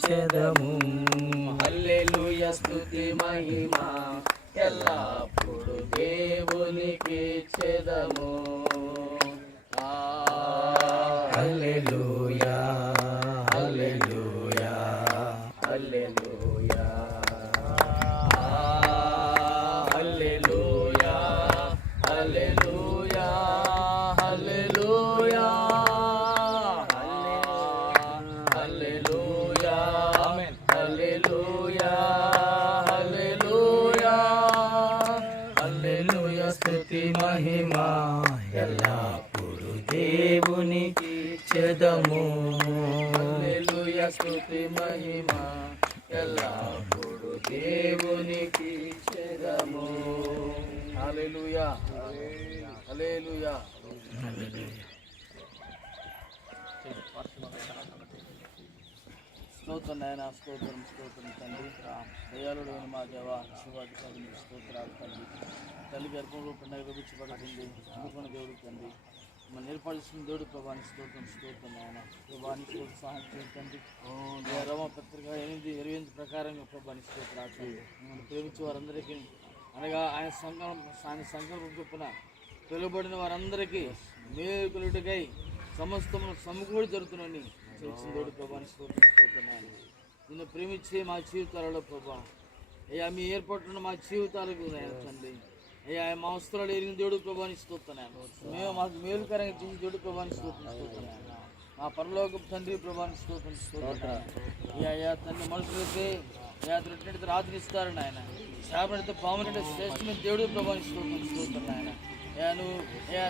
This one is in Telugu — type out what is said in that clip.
చెదము హల్లెలూయా స్తుతి మహిమ ఎల్లప్పుడు దేవునికి చెదము హల్లెలూయా హల్లెలూయా హల్లెలూయా హల్లెలూయా హల్లెలూయా హల్లెలూయా స్తుతి మహిమ ఎల్లప్పుడు దేవునికి చెదము హల్లెలూయా స్తుతి మహిమ ఎల్లప్పుడు దేవునికి చెదము హల్లెలూయా హల్లెలూయా స్తోత్రం నాయన స్తోత్రం స్తోత్రం తండ్రి దయాళుడైన మా దేవ శివాధికారి స్తోత్రాలు తండ్రి తల్లి గర్భంలో పండుగ విడిచిపడుతుంది అందుకున్న దేవుడు తండ్రి మన ఏర్పడాల్సిన దేవుడు ప్రభాని స్తోత్రం స్తోత్రం నాయన ప్రభానికి సహాయం చేయండి రమపత్రిక 8:28 ప్రకారంగా ప్రభాని స్తోత్రాలు తండ్రి మనం ప్రేమించే వారందరికీ అనగా ఆయన సంకల్పం చొప్పున పిలువబడిన వారందరికీ మేలుకలుడికై సమస్తమును సమకూడి జరుగుతున్నాయని తెలిసిన దేవుడు ప్రభాని స్తోత్రం స్తోత్రం నాయన నిన్ను ప్రేమించే మా జీవితాలలో ప్రభా అయ్యా మీ ఏర్పాటున్న మా జీవితాలకు తండ్రి అయ్యా మా అవసరాలు ఎరిగిన దేవుడు ప్రభాని స్తోత్రాను మేము మాకు మేలుకరంగా చేసిన దేవుడు ప్రభాని స్తోత్రం మా పరలోక తండ్రి ప్రభాని స్తోత్రం అయ్యా తండ్రి మనుషులైతే అయ్యా రెట్టినైతే ఆదరిస్తారని ఆయన శాపనైతే పామునైతే శ్రేష్టమైన దేవుడు ప్రభాని స్తోత్రం ఆయన అయ్యా నువ్వు అయ్యా